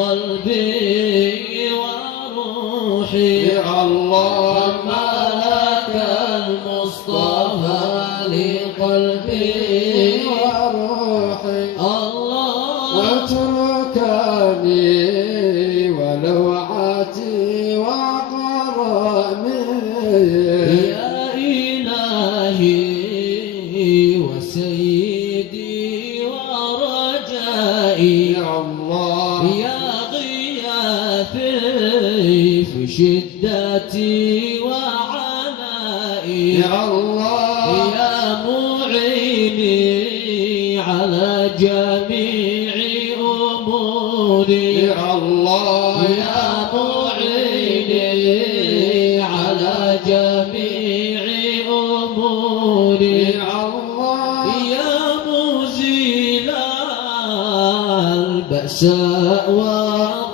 قلبي وروحي الله ملك المصطفى لقلبي وروحي الله واتركني ولوعتي وقرامي يا إلهي وسيدي ورجائي يا الله يا غياثي في شدتي وعنائي يا الله يا معيني على جميع أموري يا الله يا معيني على جميع أموري يا الله يا مزيل البأساء والضراء